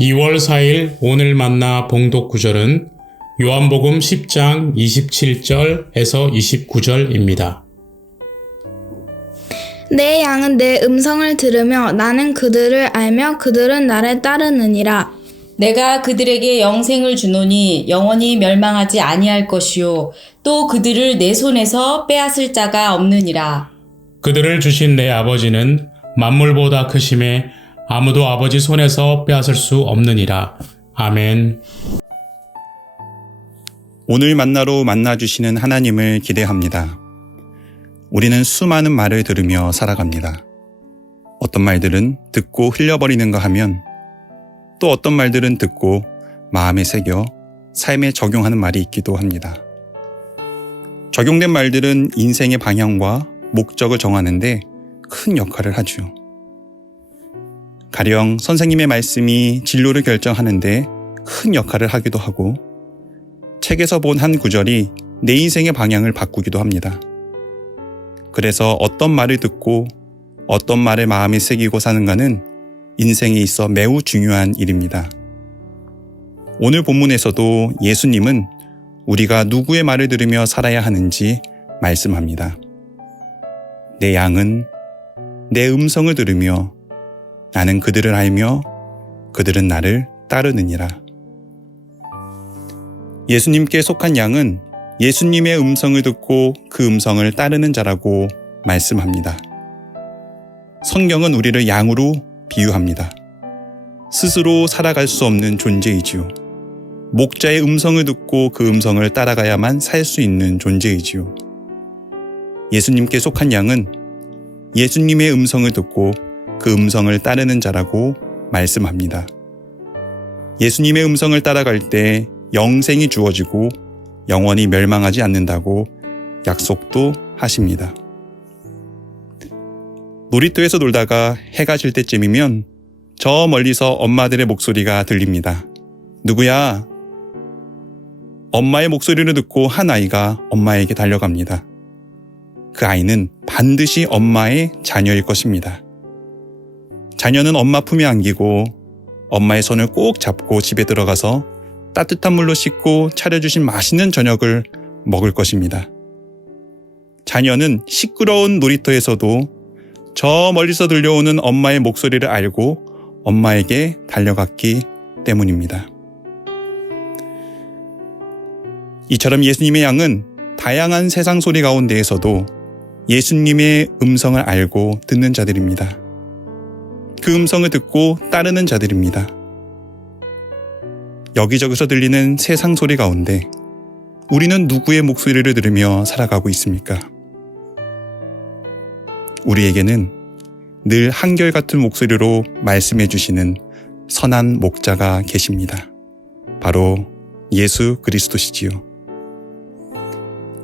2월 4일 오늘 만나 봉독 구절은 요한복음 10장 27절에서 29절입니다. 내 양은 내 음성을 들으며 나는 그들을 알며 그들은 나를 따르느니라. 내가 그들에게 영생을 주노니 영원히 멸망하지 아니할 것이요 또 그들을 내 손에서 빼앗을 자가 없느니라. 그들을 주신 내 아버지는 만물보다 크심에 아무도 아버지 손에서 빼앗을 수 없느니라. 아멘. 오늘 만나로 만나주시는 하나님을 기대합니다. 우리는 수많은 말을 들으며 살아갑니다. 어떤 말들은 듣고 흘려버리는가 하면 또 어떤 말들은 듣고 마음에 새겨 삶에 적용하는 말이 있기도 합니다. 적용된 말들은 인생의 방향과 목적을 정하는데 큰 역할을 하죠. 가령 선생님의 말씀이 진로를 결정하는데 큰 역할을 하기도 하고 책에서 본 한 구절이 내 인생의 방향을 바꾸기도 합니다. 그래서 어떤 말을 듣고 어떤 말에 마음에 새기고 사는가는 인생에 있어 매우 중요한 일입니다. 오늘 본문에서도 예수님은 우리가 누구의 말을 들으며 살아야 하는지 말씀합니다. 내 양은 내 음성을 들으며 나는 그들을 알며 그들은 나를 따르느니라. 예수님께 속한 양은 예수님의 음성을 듣고 그 음성을 따르는 자라고 말씀합니다. 성경은 우리를 양으로 비유합니다. 스스로 살아갈 수 없는 존재이지요. 목자의 음성을 듣고 그 음성을 따라가야만 살 수 있는 존재이지요. 예수님께 속한 양은 예수님의 음성을 듣고 그 음성을 따르는 자라고 말씀합니다. 예수님의 음성을 따라갈 때 영생이 주어지고 영원히 멸망하지 않는다고 약속도 하십니다. 놀이터에서 놀다가 해가 질 때쯤이면 저 멀리서 엄마들의 목소리가 들립니다. 누구야? 엄마의 목소리를 듣고 한 아이가 엄마에게 달려갑니다. 그 아이는 반드시 엄마의 자녀일 것입니다. 자녀는 엄마 품에 안기고 엄마의 손을 꼭 잡고 집에 들어가서 따뜻한 물로 씻고 차려주신 맛있는 저녁을 먹을 것입니다. 자녀는 시끄러운 놀이터에서도 저 멀리서 들려오는 엄마의 목소리를 알고 엄마에게 달려갔기 때문입니다. 이처럼 예수님의 양은 다양한 세상 소리 가운데에서도 예수님의 음성을 알고 듣는 자들입니다. 그 음성을 듣고 따르는 자들입니다. 여기저기서 들리는 세상 소리 가운데 우리는 누구의 목소리를 들으며 살아가고 있습니까? 우리에게는 늘 한결같은 목소리로 말씀해 주시는 선한 목자가 계십니다. 바로 예수 그리스도시지요.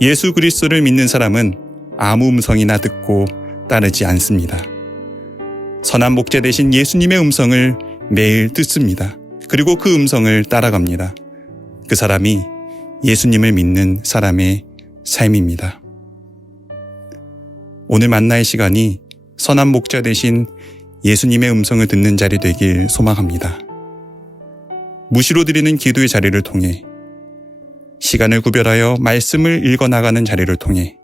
예수 그리스도를 믿는 사람은 아무 음성이나 듣고 따르지 않습니다. 선한 목자 되신 예수님의 음성을 매일 듣습니다. 그리고 그 음성을 따라갑니다. 그 사람이 예수님을 믿는 사람의 삶입니다. 오늘 만나의 시간이 선한 목자 되신 예수님의 음성을 듣는 자리 되길 소망합니다. 무시로 드리는 기도의 자리를 통해 시간을 구별하여 말씀을 읽어나가는 자리를 통해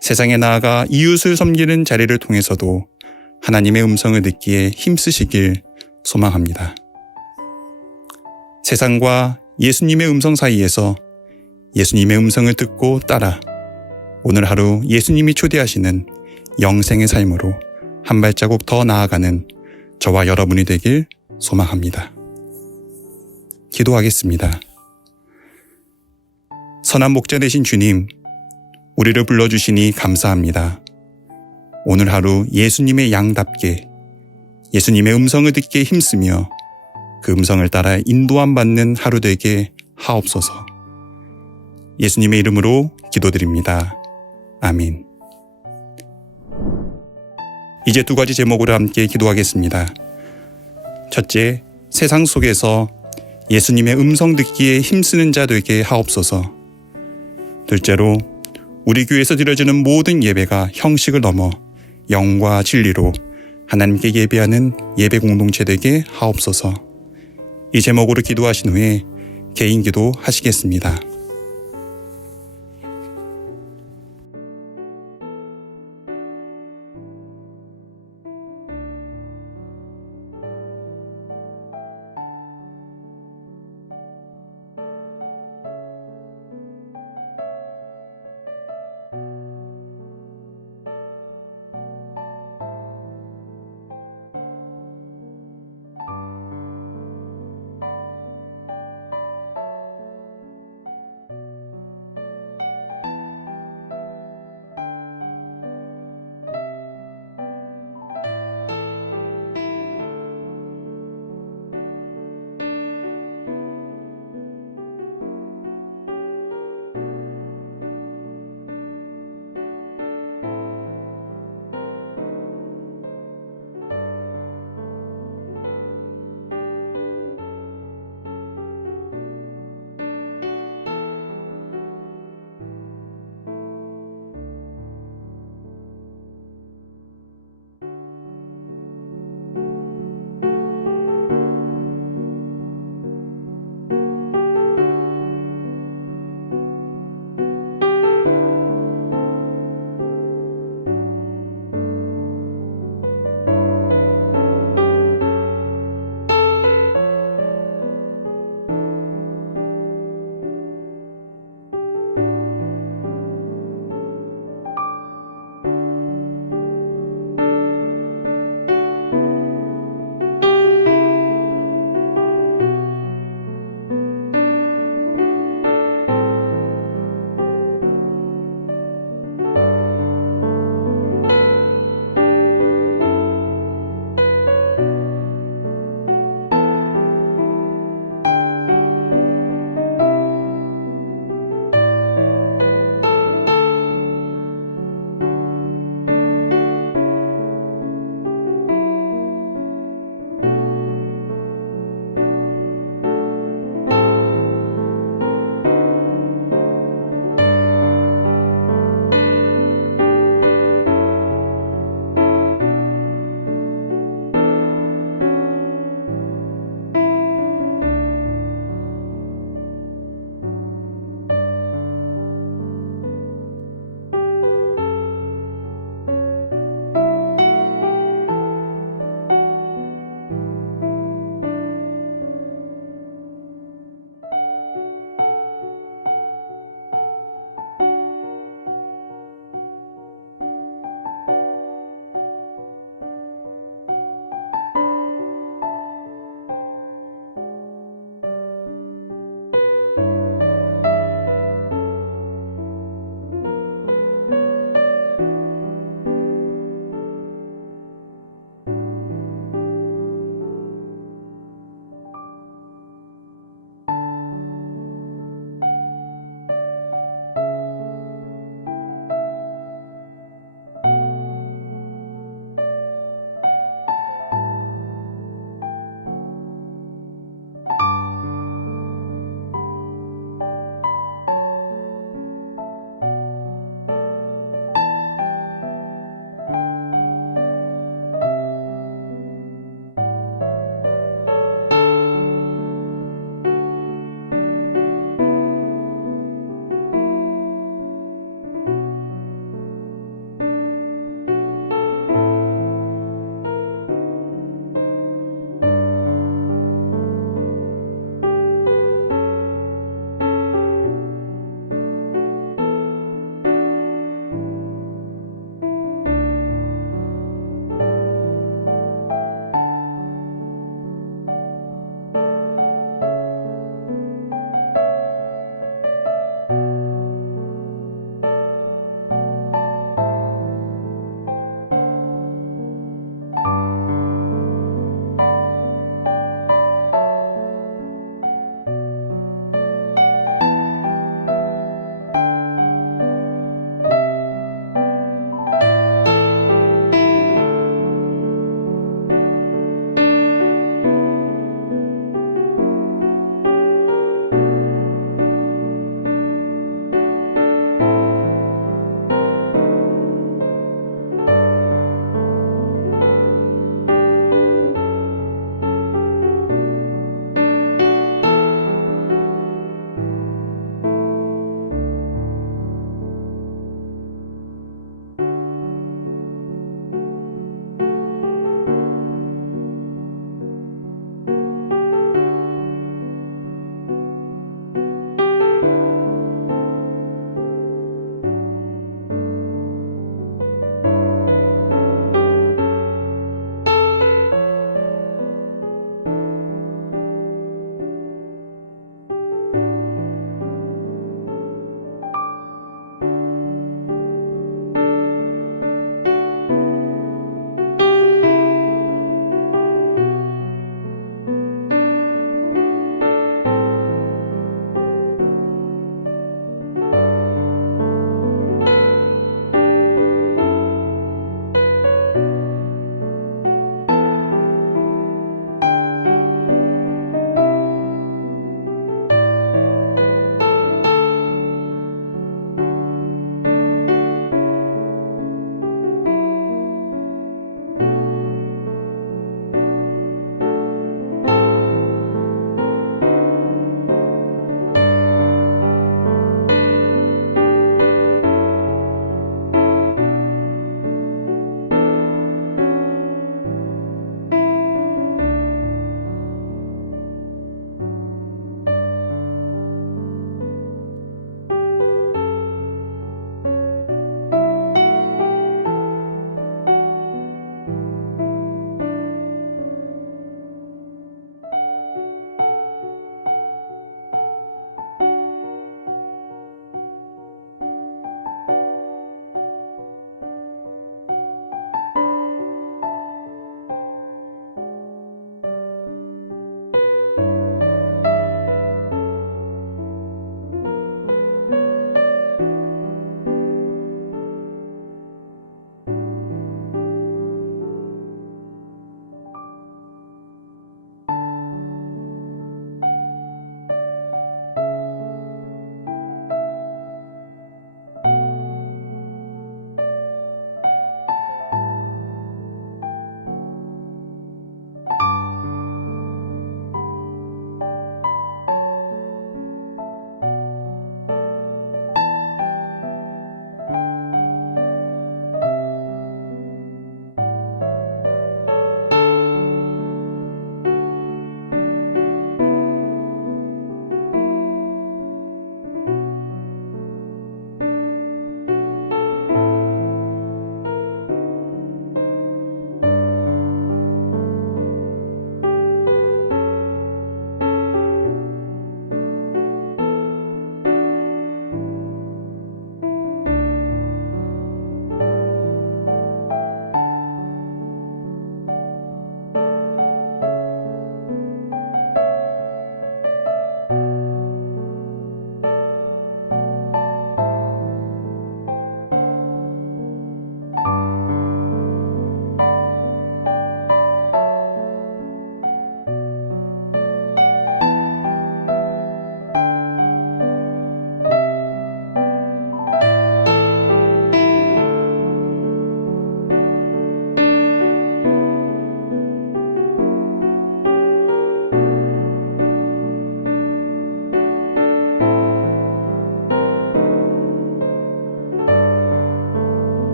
세상에 나아가 이웃을 섬기는 자리를 통해서도 하나님의 음성을 듣기에 힘쓰시길 소망합니다. 세상과 예수님의 음성 사이에서 예수님의 음성을 듣고 따라 오늘 하루 예수님이 초대하시는 영생의 삶으로 한 발자국 더 나아가는 저와 여러분이 되길 소망합니다. 기도하겠습니다. 선한 목자 되신 주님, 우리를 불러주시니 감사합니다. 오늘 하루 예수님의 양답게 예수님의 음성을 듣기에 힘쓰며 그 음성을 따라 인도함 받는 하루 되게 하옵소서. 예수님의 이름으로 기도드립니다. 아멘. 이제 두 가지 제목으로 함께 기도하겠습니다. 첫째, 세상 속에서 예수님의 음성 듣기에 힘쓰는 자 되게 하옵소서. 둘째로, 우리 교회에서 드려지는 모든 예배가 형식을 넘어 영과 진리로 하나님께 예배하는 예배 공동체 되게 하옵소서. 이 제목으로 기도하신 후에 개인 기도 하시겠습니다.